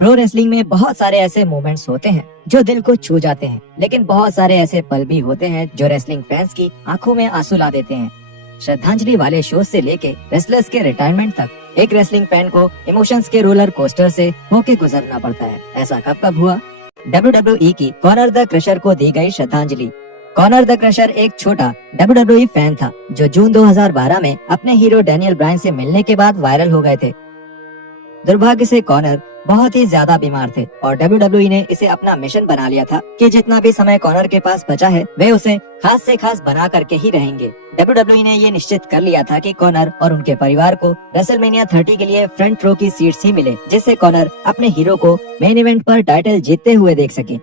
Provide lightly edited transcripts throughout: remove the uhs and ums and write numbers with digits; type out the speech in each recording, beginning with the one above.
Pro wrestling में बहुत सारे ऐसे मोमेंट्स होते हैं जो दिल को छू जाते हैं, लेकिन बहुत सारे ऐसे पल भी होते हैं जो रेसलिंग फैंस की आंखों में आंसू ला देते हैं। श्रद्धांजलि वाले शो से लेके रेसलर्स के रिटायरमेंट तक एक रेसलिंग फैन को इमोशंस के रोलर कोस्टर से होके गुजरना पड़ता है। ऐसा कब कब हुआ? WWE की कॉनर द क्रशर को दी गई श्रद्धांजलि। कॉनर द क्रशर एक छोटा WWE फैन था जो जून 2012 में अपने हीरो डैनियल ब्रायन से मिलने के बाद वायरल हो गए थे। दुर्भाग्य से कॉनर बहुत ही ज्यादा बीमार थे और WWE ने इसे अपना मिशन बना लिया था कि जितना भी समय कॉनर के पास बचा है वे उसे खास से खास बना करके ही रहेंगे। WWE ने ये निश्चित कर लिया था कि कॉनर और उनके परिवार को रेसलमेनिया 30 के लिए फ्रंट रो की सीट्स ही मिले, जिससे कॉनर अपने हीरो को मेन इवेंट पर टाइटल जीतते हुए देख सके।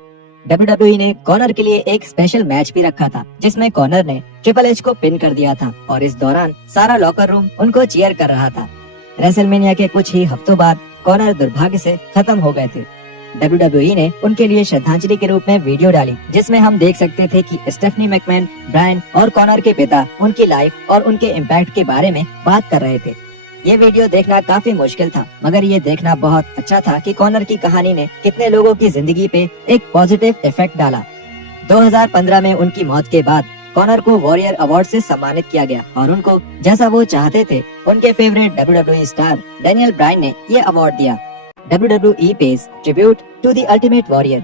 WWE ने कॉनर के लिए एक स्पेशल मैच भी रखा था जिसमें कॉनर ने ट्रिपल एच को पिन कर दिया था और इस दौरान सारा लॉकर रूम उनको चीयर कर रहा था। रेसलमेनिया के कुछ ही हफ्तों बाद कॉनर दुर्भाग्य से खत्म हो गए थे। WWE ने उनके लिए श्रद्धांजलि के रूप में वीडियो डाली जिसमें हम देख सकते थे कि स्टेफनी मैकमैन, ब्रायन और कॉनर के पिता उनकी लाइफ और उनके इम्पैक्ट के बारे में बात कर रहे थे। ये वीडियो देखना काफी मुश्किल था, मगर ये देखना बहुत अच्छा था कि कॉनर की कहानी ने कितने लोगों की जिंदगी पे एक पॉजिटिव इफेक्ट डाला। 2015 में उनकी मौत के बाद कॉनर को वॉरियर अवार्ड से सम्मानित किया गया और उनको जैसा वो चाहते थे उनके favourite WWE star Daniel Bryan ने ये अवार्ड दिया। WWE pays tribute to the Ultimate Warrior।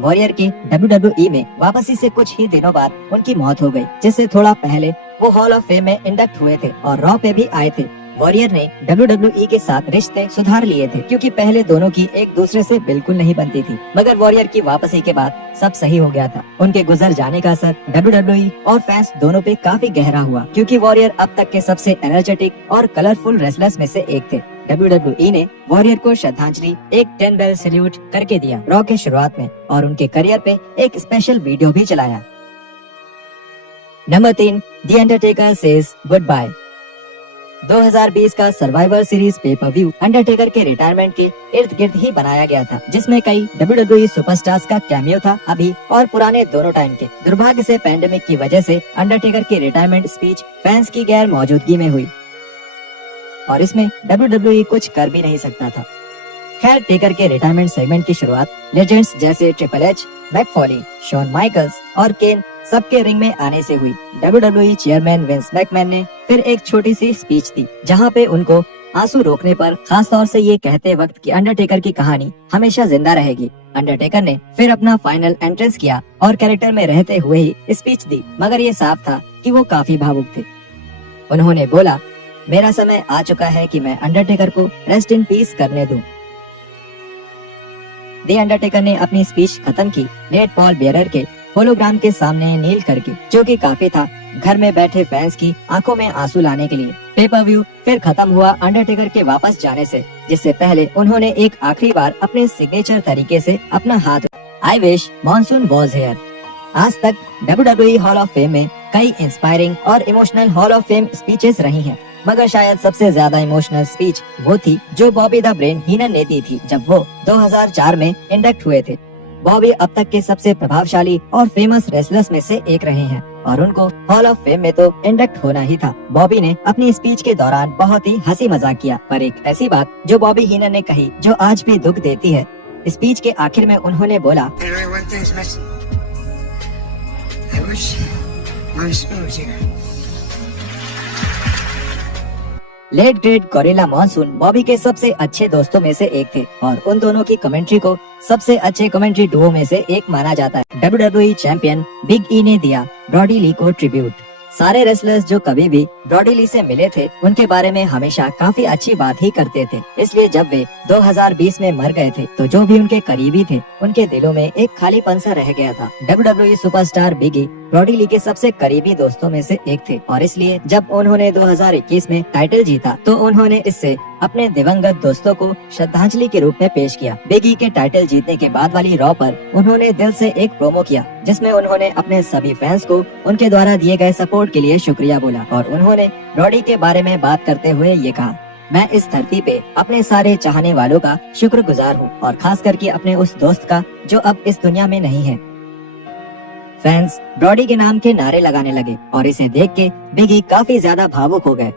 Warrior की WWE में वापसी से कुछ ही दिनों बाद उनकी मौत हो गई, जिससे थोड़ा पहले वो हॉल ऑफ फेम में इंडक्ट हुए थे और रॉ पे भी आए थे। वॉरियर ने WWE के साथ रिश्ते सुधार लिए थे क्योंकि पहले दोनों की एक दूसरे से बिल्कुल नहीं बनती थी, मगर वॉरियर की वापसी के बाद सब सही हो गया था। उनके गुजर जाने का असर WWE और फैंस दोनों पे काफी गहरा हुआ क्योंकि वॉरियर अब तक के सबसे एनर्जेटिक और कलरफुल रेसलर्स में से एक थे। WWE ने वॉरियर को श्रद्धांजलि एक 10 बेल सैल्यूट करके दिया रॉ के शुरुआत में और उनके करियर पे एक स्पेशल वीडियो भी चलाया। Number 3, the Undertaker says goodbye. 2020 का Survivor Series pay per view Undertaker के रिटायरमेंट के इर्द गिर्द ही बनाया गया था, जिसमें कई WWE सुपरस्टार्स का कैमियो था, अभी और पुराने दोनों टाइम के। दुर्भाग्य से पैंडेमिक की वजह से अंडरटेकर की रिटायरमेंट स्पीच फैंस की गैर मौजूदगी में हुई और इसमें WWE कुछ कर भी नहीं सकता था। खैर, टेकर के रिटायरमेंट सेगमेंट की शुरुआत लेजेंड्स जैसे triple H, Mick Foley, Shawn Michaels और केन सबके रिंग में आने से हुई। WWE चेयरमैन विंस मैकमैन ने फिर एक छोटी सी स्पीच दी जहां पे उनको आंसू रोकने पर खास तौर से ये कहते वक्त कि अंडरटेकर की कहानी हमेशा जिंदा रहेगी। अंडरटेकर ने फिर अपना फाइनल एंट्रेंस किया और कैरेक्टर में रहते हुए ही स्पीच दी, मगर ये साफ था कि वो काफी भावुक थे। उन्होंने बोला, मेरा समय आ चुका है कि मैं अंडरटेकर को रेस्ट इन पीस करने दूं। द अंडरटेकर ने अपनी स्पीच खत्म की नेट पॉल बेयरर के होलोग्राम के सामने नील करके, जो कि काफी था घर में बैठे फैंस की आंखों में आंसू लाने के लिए। पेपर व्यू फिर खत्म हुआ अंडरटेकर के वापस जाने से, जिससे पहले उन्होंने एक आखिरी बार अपने सिग्नेचर तरीके से अपना हाथ I wish monsoon was here. आज तक WWE हॉल ऑफ फेम में कई इंस्पायरिंग और emotional hall of fame speeches रही हैं, मगर शायद सबसे ज्यादा इमोशनल स्पीच वो थी जो बॉबी द ब्रेन हीनन ने दी थी जब वो 2004 में इंडक्ट हुए थे। बॉबी अब तक के सबसे प्रभावशाली और फेमस रेसलर्स में से एक रहे हैं और उनको हॉल ऑफ फेम में तो इंडक्ट होना ही था। बॉबी ने अपनी स्पीच के दौरान बहुत ही हंसी मजाक किया, पर एक ऐसी बात जो बॉबी हीनन ने कही जो आज भी दुख देती है। स्पीच के आखिर में उन्होंने बोला, late great Gorilla Monsoon Bobby के सबसे अच्छे दोस्तों में से एक थे और उन दोनों की कमेंट्री को सबसे अच्छे कमेंट्री डुओ में से एक माना जाता है। WWE चैंपियन बिग ई ने दिया ब्रॉडी ली को ट्रिब्यूट। सारे रेसलर्स जो कभी भी ब्रॉडी ली से मिले थे उनके बारे में हमेशा काफी अच्छी बात ही करते थे, इसलिए जब वे 2020 में मर गए थे तो जो भी उनके करीबी थे उनके दिलों में एक खालीपन सा रह गया था। WWE superstar big E Brody ली के सबसे करीबी दोस्तों में से एक थे और इसलिए जब उन्होंने 2021 में टाइटल जीता तो उन्होंने इससे अपने दिवंगत दोस्तों को श्रद्धांजलि के रूप में पेश किया। बिग ई के टाइटल जीतने के बाद वाली रॉ पर उन्होंने दिल से एक प्रोमो किया जिसमें उन्होंने अपने सभी फैंस को उनके द्वारा दिए गए सपोर्ट के लिए शुक्रिया बोला और उन्होंने ब्रॉडी के बारे में बात करते हुए ये कहा, मैं इस धरती पे अपने सारे चाहने वालों का शुक्रगुजार हूँ और खास करके अपने उस दोस्त का जो अब इस दुनिया में नहीं है। फैंस ब्रॉडी के नाम के नारे लगाने लगे और इसे देख के बिग ई काफी ज्यादा भावुक हो गए